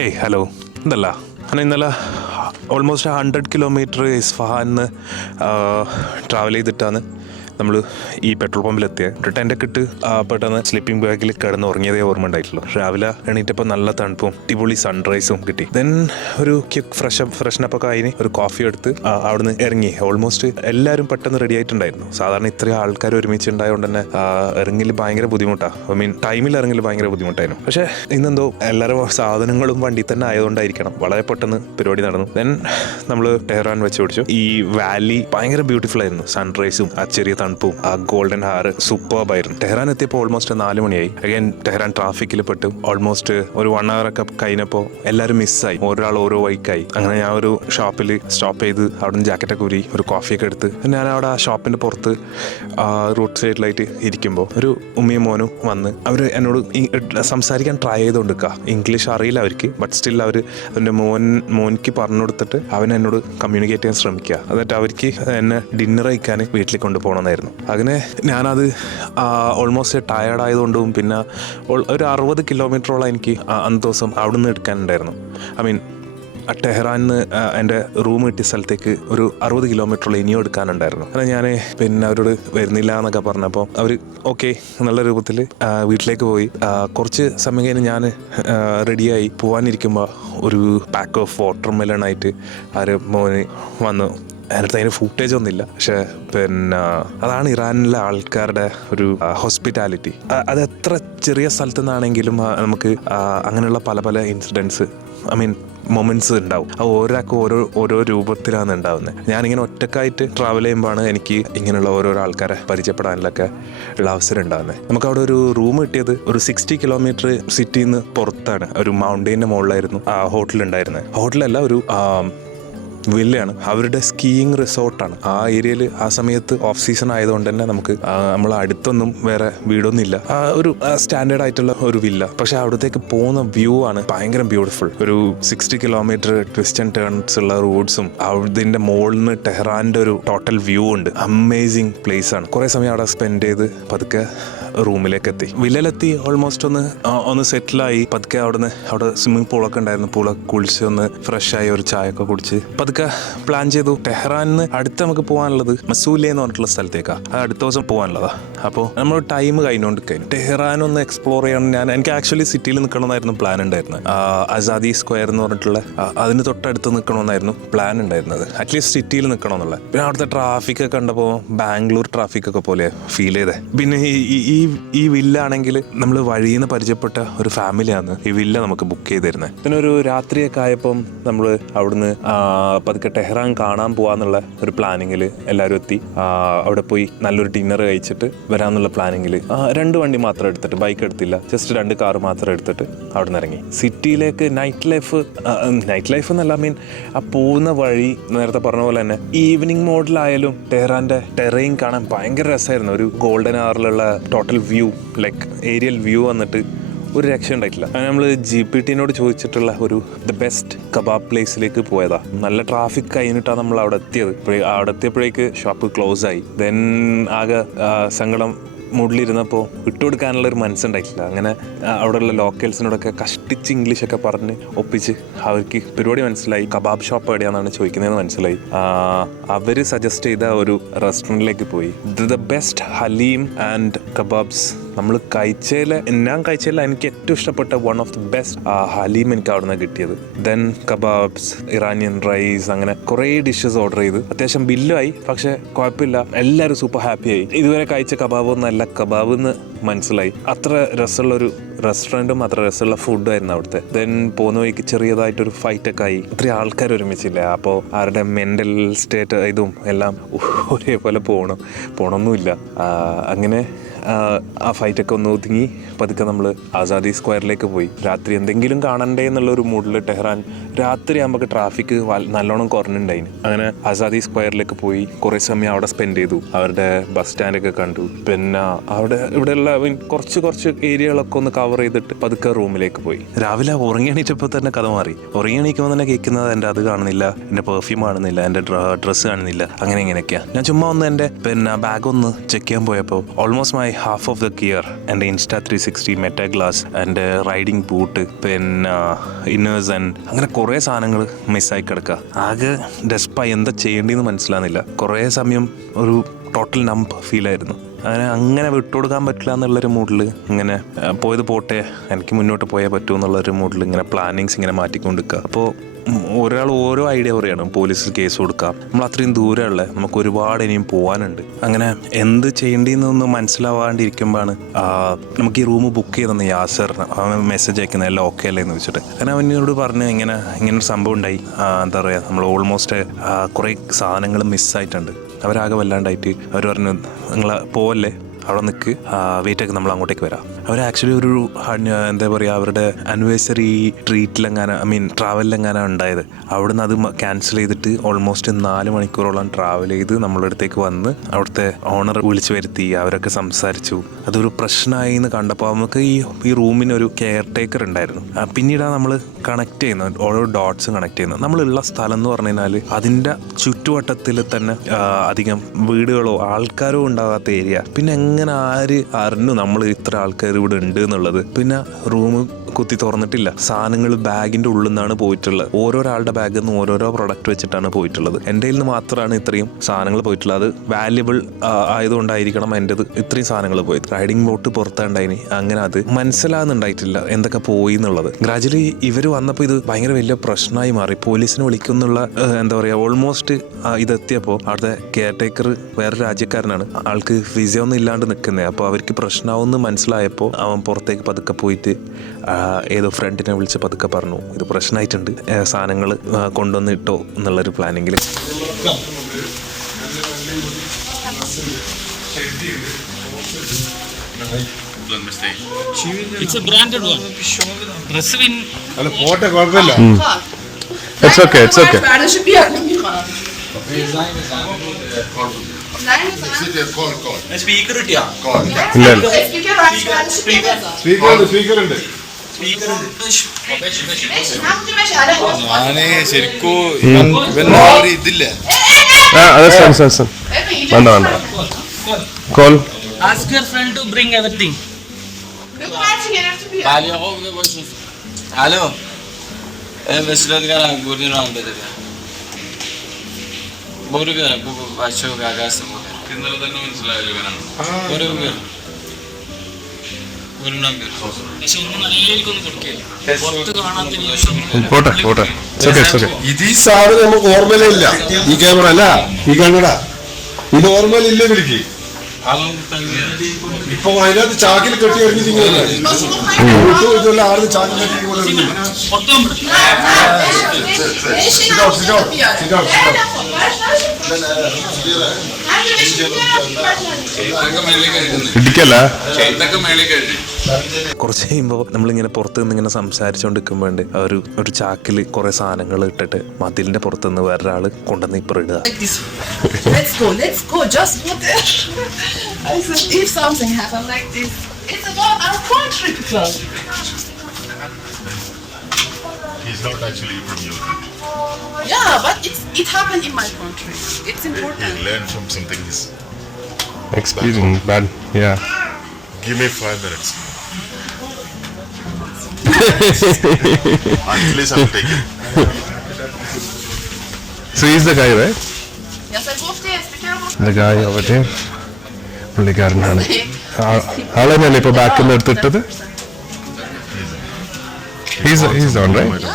Hey hello എന്തല്ല ഞാൻ ഇന്നലെ ഓൾമോസ്റ്റ് ഹൺഡ്രഡ് കിലോമീറ്റർ ഇസ്ഫഹാനിന്ന് ട്രാവൽ ചെയ്തിട്ടാണ്. നമ്മൾ ഈ പെട്രോൾ പമ്പിലെത്തിയ ടെന്റൊക്കെ ഇട്ട് പെട്ടെന്ന് സ്ലീപ്പിംഗ് ബാഗിൽ കിടന്ന് ഉറങ്ങിയതേ ഓർമ്മ ഉണ്ടായിട്ടുള്ളൂ. രാവിലെ എണീറ്റപ്പോൾ നല്ല തണുപ്പും അടിപൊളി സൺറൈസും കിട്ടി. ദെൻ ഒരു ക്യുക്ക് ഫ്രഷ് ഫ്രഷ്നപ്പ് ഒക്കെ ആയിന് ഒരു കോഫി എടുത്ത് അവിടുന്ന് ഇറങ്ങി. ഓൾമോസ്റ്റ് എല്ലാവരും പെട്ടെന്ന് റെഡി ആയിട്ടുണ്ടായിരുന്നു. സാധാരണ ഇത്രയും ആൾക്കാർ ഒരുമിച്ച് ഉണ്ടായതുകൊണ്ട് തന്നെ ഇറങ്ങൽ ഭയങ്കര ബുദ്ധിമുട്ടാണ് ഐ മീൻ ടൈമിൽ ഇറങ്ങൽ ഭയങ്കര ബുദ്ധിമുട്ടായിരുന്നു. പക്ഷേ ഇന്നെന്തോ എല്ലാവരും സാധനങ്ങളും വണ്ടി തന്നെ ആയതുകൊണ്ടായിരിക്കണം. വളരെ പെട്ടെന്ന് പരിപാടി നടന്നു. ദെൻ നമ്മൾ ടെഹ്റാൻ വെച്ച് പിടിച്ചു. ഈ വാലി ഭയങ്കര ബ്യൂട്ടിഫുൾ ആയിരുന്നു. സൺറൈസും ആ ചെറിയ തണുപ്പും. ആ ഗോൾഡൻ ഹെയർ സൂപ്പർബ് ആയിരുന്നു. ടെഹ്റാൻ എത്തിയപ്പോൾ ഓൾമോസ്റ്റ് നാല് മണിയായി. അഗൈൻ ടെഹ്റാൻ ട്രാഫിക്കിൽ പെട്ടു. ഓൾമോസ്റ്റ് ഒരു വൺ അവർ ഒക്കെ കഴിഞ്ഞപ്പോൾ എല്ലാവരും മിസ്സായി ഒരാൾ ഓരോ വൈക്കായി അങ്ങനെ ഞാൻ ഒരു ഷോപ്പിൽ സ്റ്റോപ്പ് ചെയ്ത് അവിടെ നിന്ന് ജാക്കറ്റൊക്കെ ഉരി ഒരു കോഫിയൊക്കെ എടുത്ത് ഞാൻ അവിടെ ആ ഷോപ്പിന്റെ പുറത്ത് റോഡ് സൈഡിലായിട്ട് ഇരിക്കുമ്പോൾ ഒരു ഉമ്മയും മോനും വന്ന് അവർ എന്നോട് സംസാരിക്കാൻ ട്രൈ ചെയ്തുകൊണ്ടിരിക്കുക ഇംഗ്ലീഷ് അറിയില്ല അവർക്ക് ബട്ട് സ്റ്റിൽ അവർ അവന്റെ മോൻ മോനിക്ക് പറഞ്ഞു കൊടുത്തിട്ട് അവൻ എന്നോട് കമ്മ്യൂണിക്കേറ്റ് ചെയ്യാൻ ശ്രമിക്കുക എന്നിട്ട് അവർക്ക് എന്നെ ഡിന്നർ കഴിക്കാൻ വീട്ടിൽ കൊണ്ടുപോകണമെന്നായിരുന്നു അങ്ങനെ ഞാനത് ഓൾമോസ്റ്റ് ടയേർഡ് ആയതുകൊണ്ടും പിന്നെ ഒരു അറുപത് കിലോമീറ്ററോളം എനിക്ക് അന്ന് ദിവസം അവിടുന്ന് എടുക്കാനുണ്ടായിരുന്നു. ഐ മീൻ ടെഹ്റാനിന്ന് എന്റെ റൂം കിട്ടിയ സ്ഥലത്തേക്ക് ഒരു അറുപത് കിലോമീറ്ററോളം ഇനിയും എടുക്കാനുണ്ടായിരുന്നു. അങ്ങനെ ഞാൻ പിന്നെ അവരോട് വരുന്നില്ല എന്നൊക്കെ പറഞ്ഞപ്പോൾ അവർ ഓക്കെ നല്ല രൂപത്തിൽ വീട്ടിലേക്ക് പോയി. കുറച്ച് സമയം കഴിഞ്ഞ് ഞാൻ റെഡിയായി പോകാനിരിക്കുമ്പോൾ ഒരു പാക്ക് ഓഫ് വാട്ടർ മെലണായിട്ട് ആര് മോന് വന്നു. അതിനടുത്ത് അതിന് ഫൂട്ടേജ് ഒന്നുമില്ല. പക്ഷെ പിന്നെ അതാണ് ഇറാനിലെ ആൾക്കാരുടെ ഒരു ഹോസ്പിറ്റാലിറ്റി അത് എത്ര ചെറിയ സ്ഥലത്തു നിന്നാണെങ്കിലും നമുക്ക് അങ്ങനെയുള്ള പല പല ഇൻസിഡൻസ് ഐ മീൻ മൊമെന്റ്സ് ഉണ്ടാവും. അത് ഓരോരാൾക്കും ഓരോ ഓരോ രൂപത്തിലാണ് ഉണ്ടാവുന്നത്. ഞാനിങ്ങനെ ഒറ്റക്കായിട്ട് ട്രാവൽ ചെയ്യുമ്പോഴാണ് എനിക്ക് ഇങ്ങനെയുള്ള ഓരോരോ ആൾക്കാരെ പരിചയപ്പെടാനിലൊക്കെ ഉള്ള അവസരം ഉണ്ടാകുന്നത് നമുക്ക് അവിടെ ഒരു റൂം കിട്ടിയത് ഒരു സിക്സ്റ്റി കിലോമീറ്റർ സിറ്റിന്ന് പുറത്താണ്. ഒരു മൗണ്ടെയിന്റെ മുകളിലായിരുന്നു ആ ഹോട്ടലുണ്ടായിരുന്നത് ഹോട്ടലല്ല ഒരു വില്ലയാണ്. അവരുടെ സ്കീയിങ് റിസോർട്ടാണ്. ആ ഏരിയയിൽ ആ സമയത്ത് ഓഫ് സീസൺ ആയതുകൊണ്ട് തന്നെ നമുക്ക് നമ്മൾ അടുത്തൊന്നും വേറെ വീടൊന്നും ഇല്ല ഒരു സ്റ്റാൻഡേർഡ് ആയിട്ടുള്ള ഒരു വില്ല. പക്ഷെ അവിടത്തേക്ക് പോകുന്ന വ്യൂ ആണ് ഭയങ്കര ബ്യൂട്ടിഫുൾ. ഒരു sixty kilometre twist and turns ഉള്ള റോഡ്സും അതിന്റെ മുകളിൽ നിന്ന് ടെഹ്റാന്റെ ഒരു ടോട്ടൽ വ്യൂ ഉണ്ട്. അമേസിങ് പ്ലേസ് ആണ്. കുറേ സമയം അവിടെ സ്പെൻഡ് ചെയ്ത് പതുക്കെ റൂമിലേക്ക് എത്തി വില്ലലെത്തി ഓൾമോസ്റ്റ് ഒന്ന് ഒന്ന് സെറ്റിലായി പതുക്കെ അവിടുന്ന് അവിടെ സ്വിമ്മിംഗ് പൂളൊക്കെ ഉണ്ടായിരുന്നു. പൂളൊക്കെ കുളിച്ച് ഒന്ന് ഫ്രഷ് ആയി ഒരു ചായ ഒക്കെ കുടിച്ച്. പതുക്കെ പ്ലാൻ ചെയ്തു. ടെഹ്റാനിന്ന് അടുത്ത് നമുക്ക് പോകാനുള്ളത് മസൂലിയ എന്ന് പറഞ്ഞിട്ടുള്ള സ്ഥലത്തേക്കാണ് അത് അടുത്ത ദിവസം പോകാനുള്ളതാണ് അപ്പോൾ നമ്മൾ ടൈം കഴിഞ്ഞുകൊണ്ട് കഴിഞ്ഞു ടെഹ്റാൻ ഒന്ന് എക്സ്പ്ലോർ ചെയ്യണം ഞാൻ എനിക്ക് ആക്ച്വലി സിറ്റിയിൽ നിൽക്കണമെന്നായിരുന്നു പ്ലാൻ ഉണ്ടായിരുന്നത്. അസാദി സ്ക്വയർ എന്ന് പറഞ്ഞിട്ടുള്ള അതിന് തൊട്ടടുത്ത് നിൽക്കണമെന്നായിരുന്നു പ്ലാൻ ഉണ്ടായിരുന്നത്. അറ്റ്ലീസ്റ്റ് സിറ്റിയിൽ നിൽക്കണമെന്നുള്ളത് പിന്നെ അവിടുത്തെ ട്രാഫിക് ഒക്കെ കണ്ടപ്പോൾ ബാംഗ്ലൂർ ട്രാഫിക് ഒക്കെ പോലെ ഫീൽ ചെയ്തേ. പിന്നെ ഈ- ഈ- ഈ ഈ വില്ല ആണെങ്കിൽ നമ്മൾ വഴിയിൽ നിന്ന് പരിചയപ്പെട്ട ഒരു ഫാമിലിയാണ് ഈ വില്ല നമുക്ക് ബുക്ക് ചെയ്ത് തരുന്നത് പിന്നെ ഒരു രാത്രിയൊക്കെ ആയപ്പം നമ്മൾ അവിടുന്ന് പതുക്കെ ടെഹ്റാൻ കാണാൻ പോവാന്നുള്ള ഒരു പ്ലാനിങ്ങിൽ എല്ലാവരും എത്തി. അവിടെ പോയി നല്ലൊരു ഡിന്നർ കഴിച്ചിട്ട് വരാന്നുള്ള പ്ലാനിങ്ങിൽ രണ്ട് വണ്ടി മാത്രം എടുത്തിട്ട് ബൈക്ക് എടുത്തില്ല ജസ്റ്റ് രണ്ട് കാർ മാത്രം എടുത്തിട്ട് അവിടെ നിന്ന് ഇറങ്ങി സിറ്റിയിലേക്ക് നൈറ്റ് ലൈഫ് നൈറ്റ് ലൈഫ് എന്നല്ല മീൻ ആ പോകുന്ന വഴി നേരത്തെ പറഞ്ഞ പോലെ തന്നെ ഈവനിങ് മോഡിലായാലും ടെഹ്റാന്റെ ടെറൈൻ കാണാൻ ഭയങ്കര രസമായിരുന്നു. ഒരു golden ആറിലുള്ള total view like aerial view വന്നിട്ട് ഒരു രക്ഷ ഉണ്ടായിട്ടില്ല. അങ്ങനെ നമ്മൾ ജി പി ടിനോട് ചോദിച്ചിട്ടുള്ള ഒരു ദ ബെസ്റ്റ് കബാബ് പ്ലേസിലേക്ക് പോയതാ. നല്ല ട്രാഫിക് കഴിഞ്ഞിട്ടാണ് നമ്മൾ അവിടെ എത്തിയത് അവിടെ എത്തിയപ്പോഴേക്ക് ഷോപ്പ് ക്ലോസ് ആയി. ദെൻ ആകെ സങ്കടം മൂഡിലിരുന്നപ്പോൾ വിട്ടുകൊടുക്കാനുള്ള ഒരു മനസ്സുണ്ടായിട്ടില്ല. അങ്ങനെ അവിടെയുള്ള ലോക്കൽസിനോടൊക്കെ കഷ്ടിച്ച് ഇംഗ്ലീഷൊക്കെ പറഞ്ഞ് ഒപ്പിച്ച് അവർക്ക് പരിപാടി മനസ്സിലായി. കബാബ് ഷോപ്പ് എവിടെയാണെന്നാണ് ചോദിക്കുന്നതെന്ന് മനസ്സിലായി. അവർ സജസ്റ്റ് ചെയ്ത ഒരു റെസ്റ്റോറന്റിലേക്ക് പോയി. The best haleem and kebabs നമ്മൾ കഴിച്ചതിൽ ഞാൻ കഴിച്ചതിൽ എനിക്ക് ഏറ്റവും ഇഷ്ടപ്പെട്ട one of the best haleem എനിക്ക് അവിടെ നിന്ന് കിട്ടിയത്. ദെൻ കബാബ്സ് ഇറാനിയൻ റൈസ് അങ്ങനെ കുറേ ഡിഷസ് ഓർഡർ ചെയ്ത്. അത്യാവശ്യം ബില്ലുമായി പക്ഷേ കുഴപ്പമില്ല. എല്ലാവരും സൂപ്പർ ഹാപ്പിയായി ഇതുവരെ കഴിച്ച കബാബ് ഒന്നല്ല കബാബ് എന്ന് മനസ്സിലായി. അത്ര രസമുള്ള ഒരു റെസ്റ്റോറന്റും അത്ര രസമുള്ള ഫുഡും ആയിരുന്നു അവിടുത്തെ. ദെൻ പോകുന്ന വഴിക്ക് ചെറിയതായിട്ടൊരു ഫൈറ്റൊക്കെ ആയി. ഇത്രയും ആൾക്കാർ ഒരുമിച്ചില്ലേ? അപ്പോൾ അവരുടെ മെന്റൽ സ്റ്റേറ്റ് ഇതും എല്ലാം ഒരേപോലെ പോകണം പോകണമൊന്നുമില്ല അങ്ങനെ ആ, ഫൈറ്റൊക്കെ ഒന്ന് ഒതുങ്ങി. പതുക്കെ നമ്മൾ ആസാദി സ്ക്വയറിലേക്ക് പോയി. രാത്രി എന്തെങ്കിലും കാണണ്ടേ എന്നുള്ള ഒരു മൂഡിൽ ടെഹ്റാൻ രാത്രി ആകുമ്പോൾ ട്രാഫിക് നല്ലോണം കുറഞ്ഞിട്ടുണ്ടായിന് അങ്ങനെ ആസാദി സ്ക്വയറിലേക്ക് പോയി. കുറേ സമയം അവിടെ സ്പെൻഡ് ചെയ്തു. അവരുടെ ബസ് സ്റ്റാൻഡൊക്കെ കണ്ടു. പിന്നെ അവിടെ ഇവിടെയുള്ള കുറച്ച് കുറച്ച് ഏരിയകളൊക്കെ ഒന്ന് കവർ ഷവർ ചെയ്തിട്ട് പതുക്കെ റൂമിലേക്ക് പോയി. രാവിലെ ഉറങ്ങിയണീറ്റപ്പോൾ തന്നെ കഥ മാറി. ഉറങ്ങിയണീക്കുമ്പോൾ തന്നെ കേൾക്കുന്നത് എന്റെ അത് കാണുന്നില്ല എന്റെ പെർഫ്യൂം കാണുന്നില്ല എന്റെ ഡ്രസ് കാണുന്നില്ല അങ്ങനെ ഇങ്ങനെയൊക്കെയാ. ഞാൻ ചുമ്മാ ഒന്ന് എന്റെ പിന്നെ ബാഗ് ഒന്ന് ചെക്ക് ചെയ്യാൻ പോയപ്പോൾ almost my half of the gear എന്റെ Insta three sixty Meta glass എന്റെ റൈഡിംഗ് ബൂട്ട് പിന്നെ ഇന്നേഴ്സ് ആൻഡ് അങ്ങനെ കുറേ സാധനങ്ങൾ മിസ്സായി കിടക്കുക ആകെ ഡെസ്പായി എന്താ ചെയ്യേണ്ടതെന്ന് മനസ്സിലാകുന്നില്ല കുറേ സമയം ഒരു ടോട്ടൽ നമ്പ് ഫീലായിരുന്നു അങ്ങനെ അങ്ങനെ വിട്ടുകൊടുക്കാൻ പറ്റില്ല എന്നുള്ളൊരു മൂഡിൽ ഇങ്ങനെ പോയത് പോട്ടെ എനിക്ക് മുന്നോട്ട് പോയേ പറ്റൂ എന്നുള്ളൊരു മൂഡിൽ ഇങ്ങനെ പ്ലാനിങ്സ് ഇങ്ങനെ മാറ്റിക്കൊണ്ടിരിക്കുക അപ്പോൾ ഒരാൾ ഓരോ ഐഡിയ പറയാണ് പോലീസിൽ കേസ് കൊടുക്കാം. നമ്മൾ അത്രയും ദൂരമുള്ള നമുക്ക് ഒരുപാട് ഇനിയും പോകാനുണ്ട് അങ്ങനെ എന്ത് ചെയ്യേണ്ടിയെന്നൊന്ന് മനസ്സിലാവാണ്ടിരിക്കുമ്പോഴാണ് നമുക്ക് ഈ റൂം ബുക്ക് ചെയ്തെന്ന് യാസർ അവൻ മെസ്സേജ് അയക്കുന്നത് എല്ലാം ഓക്കെ അല്ലേ? എന്ന് വെച്ചിട്ട് അങ്ങനെ അവനോട് പറഞ്ഞ് ഇങ്ങനെ ഇങ്ങനെ ഒരു സംഭവം ഉണ്ടായി. എന്താ പറയുക നമ്മൾ ഓൾമോസ്റ്റ് കുറേ സാധനങ്ങൾ മിസ്സായിട്ടുണ്ട് അവരാകെ വല്ലാണ്ടായിട്ട്. അവർ പറഞ്ഞു നിങ്ങൾ പോവല്ലേ? അവിടെ നിൽക്ക്. വെയിറ്റ് ഒക്കെ നമ്മൾ അങ്ങോട്ടേക്ക് വരാം. അവർ ആക്ച്വലി ഒരു എന്താ പറയുക അവരുടെ ആനിവേഴ്സറി ട്രീറ്റിലെങ്ങാനും ഐ മീൻ ട്രാവലിലെങ്ങാനും ഉണ്ടായത്. അവിടുന്ന് അത് ക്യാൻസൽ ചെയ്തിട്ട് ഓൾമോസ്റ്റ് നാല് മണിക്കൂറോളം ട്രാവൽ ചെയ്ത് നമ്മളുടെ അടുത്തേക്ക് വന്ന് അവിടുത്തെ ഓണർ വിളിച്ചു വരുത്തി അവരൊക്കെ സംസാരിച്ചു. അതൊരു പ്രശ്നമായി എന്ന് കണ്ടപ്പോൾ നമുക്ക് ഈ ഈ റൂമിന് ഒരു കെയർ ടേക്കർ ഉണ്ടായിരുന്നു പിന്നീടാണ് നമ്മൾ കണക്ട് ചെയ്യുന്നത്. ഓരോ ഡോട്ട്സ് കണക്ട് ചെയ്യുന്നത്. നമ്മളുള്ള സ്ഥലം എന്ന് പറഞ്ഞു കഴിഞ്ഞാൽ അതിന്റെ ചുറ്റുവട്ടത്തിൽ തന്നെ അധികം വീടുകളോ ആൾക്കാരോ ഉണ്ടാകാത്ത ഏരിയ പിന്നെ എങ്ങനെ ആര് അറിഞ്ഞു നമ്മൾ ഇത്ര ആൾക്കാർ ഇവിടെ ഉണ്ട് എന്നുള്ളത്? പിന്നെ റൂം കുത്തി തുറന്നിട്ടില്ല. സാധനങ്ങൾ ബാഗിന്റെ ഉള്ളിൽ നിന്നാണ് പോയിട്ടുള്ളത്. ഓരോരാളുടെ ബാഗിൽ നിന്ന് ഓരോരോ പ്രൊഡക്റ്റ് വെച്ചിട്ടാണ് പോയിട്ടുള്ളത്. എന്റെ നിന്ന് മാത്രമാണ് ഇത്രയും സാധനങ്ങൾ പോയിട്ടുള്ളത്. അത് വാല്യബിൾ ആയതുകൊണ്ടായിരിക്കണം എന്റെത് ഇത്രയും സാധനങ്ങൾ പോയത്. റൈഡിംഗ് ബോട്ട് പുറത്തുണ്ടായിനി. അങ്ങനെ അത് മനസ്സിലാകുന്നുണ്ടായിട്ടില്ല എന്തൊക്കെ പോയി എന്നുള്ളത്. ഗ്രാജുവലി ഇവർ വന്നപ്പോൾ ഇത് ഭയങ്കര വലിയ പ്രശ്നമായി മാറി. പോലീസിനെ വിളിക്കുന്നുള്ള എന്താ പറയുക ഓൾമോസ്റ്റ് ഇതെത്തിയപ്പോൾ അവിടുത്തെ കെയർ ടേക്കർ വേറെ രാജ്യക്കാരനാണ്. ആൾക്ക് വിസ ഒന്നും ഇല്ലാണ്ട് നിൽക്കുന്നത് അപ്പോൾ അവർക്ക് പ്രശ്നമാവുമെന്ന് മനസ്സിലായപ്പോൾ അവൻ പുറത്തേക്ക് പതുക്കെ പോയിട്ട് ഏതോ ഫ്രണ്ടിനെ വിളിച്ച് പതുക്കെ പറഞ്ഞു ഇത് പ്രശ്നമായിട്ടുണ്ട് സാധനങ്ങൾ കൊണ്ടുവന്നിട്ടോ എന്നുള്ളൊരു പ്ലാനിങ്ങിൽ It's It's okay, it's speaker. Speaker speaker ഉണ്ട്. ഞാനേ ശരിക്കും ഒരു ഇതില്ലേ ആ അത് സൺ സൺ സൺ വേണ്ട വേണ്ട call Ask your friend to bring everything. Hello വെസ്റ്റിലാണ് പോട്ടെ പോട്ടെ. ഇറ്റ്സ് ഓക്കെ ഇറ്റ്സ് ഓക്കെ ഇത് ഈ സാധനം നമുക്ക് ഓർമ്മയിലില്ല. ഈ ക്യാമറ അല്ല ഈ കണ്ണട ഇത് ഓർമ്മയിലില്ല ഇവർക്ക് ഇപ്പൊ അതിനകത്ത് ചാക്കിൽ കെട്ടി ഇതുള്ള ആറ് ചാക്കിൽ കെട്ടി. ഇടിക്കല്ല. ഇതൊക്കെ മേളിൽ കഴിഞ്ഞു കുറച്ച് കഴിയുമ്പോൾ നമ്മളിങ്ങനെ പുറത്തുനിന്ന് ഇങ്ങനെ സംസാരിച്ചോണ്ടിരിക്കുമ്പോണ്ട് ഒരു ഒരു ചാക്കിൽ കുറെ സാധനങ്ങൾ ഇട്ടിട്ട് മതിലിന്റെ പുറത്തുനിന്ന് വേറൊരാൾ കൊണ്ടുവന്ന് ഇപ്പുറം ഇടുക. Excuse me, but yeah. Give me five minutes. At least I'll take it. So is the guy right Yes, I go upstairs. Be careful. The guy അവിടെ പുള്ളിക്കാരനാണ് ആ- ആളെ ഞാൻ ഇപ്പൊ ബാക്കിൽ നിന്ന് എടുത്തിട്ടത് ഹീസ് ഹീസ് ഓൺ റൈറ്റ്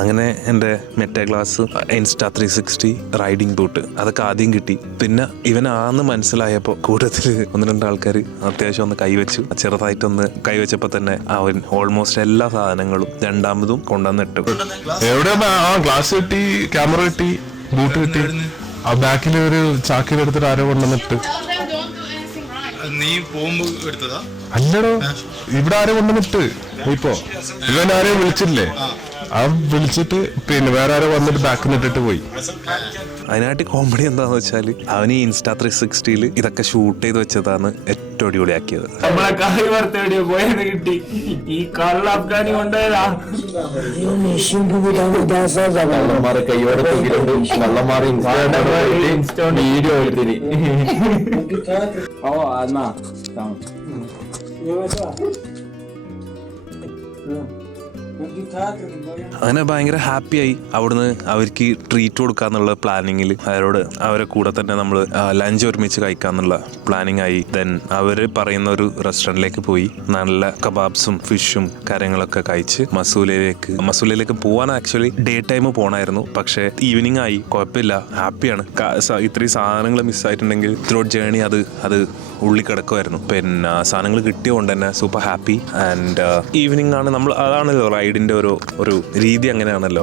അങ്ങനെ എന്റെ Meta glass Insta three sixty riding boot അതൊക്കെ ആദ്യം കിട്ടി. പിന്നെ ഇവനാന്ന് മനസ്സിലായപ്പോൾ കൂട്ടത്തിൽ ഒന്ന് രണ്ട് ആൾക്കാർ അത്യാവശ്യം ഒന്ന് കൈവച്ചു. ചെറുതായിട്ടൊന്ന് കൈവച്ചപ്പോൾ തന്നെ അവൻ ഓൾമോസ്റ്റ് എല്ലാ സാധനങ്ങളും രണ്ടാമതും കൊണ്ടുവന്നിട്ടു. എവിടെ ഗ്ലാസ് കിട്ടി ക്യാമറ കിട്ടി ബൂട്ട് കിട്ടി. ആ ബാക്കിൽ ഒരു ചാക്കിൽ എടുത്തിട്ട് ആരോ കൊണ്ടുവന്നിട്ട്. നീ പോകുമ്പോ എടുത്തതാ? അല്ലടോ ഇവിടെ ആരോ കൊണ്ടുവന്നിട്ട്. ഇപ്പോ ഇവൻ ആരെയും വിളിച്ചില്ലേ? ആ വിളിച്ചിട്ട് പിന്നെ വേറെ ആരോ വന്നിട്ട് ബാക്ക് ഇട്ടിട്ട് പോയി. അതിനായിട്ട് കോമഡി എന്താന്ന് വെച്ചാൽ അവന് ഈ ഇൻസ്റ്റാ ത്രീ സിക്സ്റ്റിയിൽ ഇതൊക്കെ ഷൂട്ട് ചെയ്ത് വെച്ചതാണ് ഏറ്റവും അടിപൊളിയാക്കിയത്. നമ്മളെ കായ് വറുത്തെവിടെയോ പോയത് കിട്ടി. ഈ കള്ള അഫ്ഗാനി കള്ളന്മാരെ കള്ളന്മാരെ വീഡിയോ എടുത്തിന്. ഓ എന്നാ അങ്ങനെ ഭയങ്കര ഹാപ്പിയായി അവിടുന്ന് അവർക്ക് ട്രീറ്റ് കൊടുക്കാന്നുള്ള പ്ലാനിങ്ങിൽ അവരോട് അവരെ കൂടെ തന്നെ നമ്മൾ ലഞ്ച് ഒരുമിച്ച് കഴിക്കാന്നുള്ള പ്ലാനിങ് ആയി. ദെൻ അവർ പറയുന്ന ഒരു റെസ്റ്റോറന്റിലേക്ക് പോയി. നല്ല കബാബ്സും ഫിഷും കാര്യങ്ങളൊക്കെ കഴിച്ച് മസൂലയിലേക്ക് മസൂലയിലേക്ക് പോകാൻ ആക്ച്വലി ഡേ ടൈം പോകണമായിരുന്നു പക്ഷേ ഈവനിങ് ആയി. കുഴപ്പമില്ല. ഹാപ്പിയാണ് ഇത്രയും സാധനങ്ങൾ മിസ്സായിട്ടുണ്ടെങ്കിൽ ത്രൂട്ട് ജേണി അത് അത് ഉള്ളി കിടക്കുമായിരുന്നു പിന്നെ സാധനങ്ങൾ കിട്ടിയതുകൊണ്ട് തന്നെ സൂപ്പർ ഹാപ്പി ആൻഡ് ഈവനിങ് ആണ് നമ്മൾ അതാണല്ലോ റൈഡിന്റെ ഒരു ഒരു രീതി അങ്ങനെയാണല്ലോ.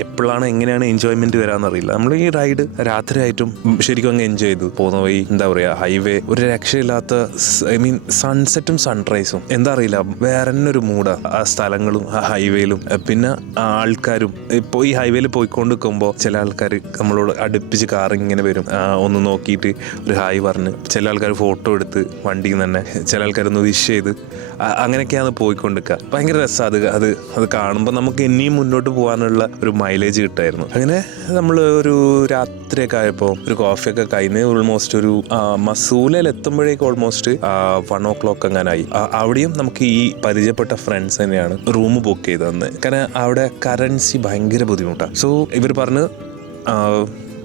എപ്പോഴാണ് എങ്ങനെയാണ് എൻജോയ്മെന്റ് വരാന്നറിയില്ല. നമ്മൾ ഈ റൈഡ് രാത്രിയായിട്ടും ശരിക്കും അങ്ങ് എൻജോയ് ചെയ്തു. പോകുന്ന വഴി എന്താ പറയുക ഹൈവേ ഒരു രക്ഷയില്ലാത്ത ഐ മീൻ സൺസെറ്റും സൺറൈസും എന്താ അറിയില്ല വേറെ തന്നെ ഒരു മൂടാ ആ. സ്ഥലങ്ങളും ആ ഹൈവേയിലും പിന്നെ ആൾക്കാരും. ഇപ്പോൾ ഈ ഹൈവേയിൽ പോയിക്കൊണ്ട് നിൽക്കുമ്പോൾ ചില ആൾക്കാർ നമ്മളോട് അടുപ്പിച്ച് കാർ ഇങ്ങനെ വരും. ഒന്ന് നോക്കിയിട്ട് ഒരു ഹായ് പറഞ്ഞ്. ചില ആൾക്കാർ ഫോട്ടോ എടുത്ത് വണ്ടിയിൽ നിന്ന് തന്നെ ചില ആൾക്കാരൊന്ന് വിഷ് ചെയ്ത് അങ്ങനെയൊക്കെയാണ് പോയിക്കൊണ്ടിരിക്കുക. ഭയങ്കര രസമാണ് അത് അത് അത് കാണുമ്പോൾ നമുക്ക് ഇനിയും മുന്നോട്ട് പോകാനുള്ള ഒരു മൈലേജ് കിട്ടായിരുന്നു. അങ്ങനെ നമ്മൾ ഒരു രാത്രിയൊക്കെ ആയപ്പോൾ ഒരു കോഫിയൊക്കെ കഴിഞ്ഞ് ഓൾമോസ്റ്റ് ഒരു മസൂലയിൽ എത്തുമ്പോഴേക്ക് ഓൾമോസ്റ്റ് വൺ ഓ ക്ലോക്ക് അങ്ങനായി അവിടെയും നമുക്ക് ഈ പരിചയപ്പെട്ട ഫ്രണ്ട്സ് തന്നെയാണ് റൂം ബുക്ക് ചെയ്തതെന്ന്. കാരണം അവിടെ കറൻസി ഭയങ്കര ബുദ്ധിമുട്ടാണ് സോ ഇവർ പറഞ്ഞ്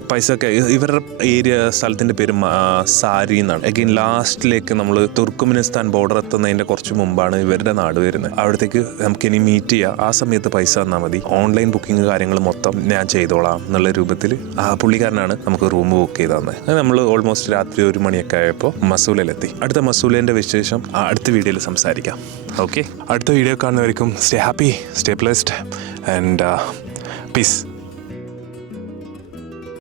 ആ, പൈസ ഒക്കെ ഇവരുടെ ഏരിയ സ്ഥലത്തിന്റെ പേര് സാരി എന്നാണ്. അഗൈൻ ലാസ്റ്റിലേക്ക് നമ്മൾ തുർക്കുമിനിസ്ഥാൻ ബോർഡർ എത്തുന്നതിന്റെ കുറച്ച് മുമ്പാണ് ഇവരുടെ നാട് വരുന്നത്. അവിടത്തേക്ക് നമുക്ക് ഇനി മീറ്റ് ചെയ്യാം. ആ സമയത്ത് പൈസ തന്നാൽ മതി. ഓൺലൈൻ ബുക്കിംഗ് കാര്യങ്ങൾ മൊത്തം ഞാൻ ചെയ്തോളാം എന്നുള്ള രൂപത്തിൽ ആ പുള്ളിക്കാരനാണ് നമുക്ക് റൂം ബുക്ക് ചെയ്ത് തന്നത്. നമ്മൾ ഓൾമോസ്റ്റ് രാത്രി ഒരു മണിയൊക്കെ ആയപ്പോൾ മസൂലയിലെത്തി. അടുത്ത മസൂലേന്റെ വിശേഷം അടുത്ത വീഡിയോയിൽ സംസാരിക്കാം. ഓക്കെ അടുത്ത video കാണുന്നവർക്കും stay happy stay blessed and peace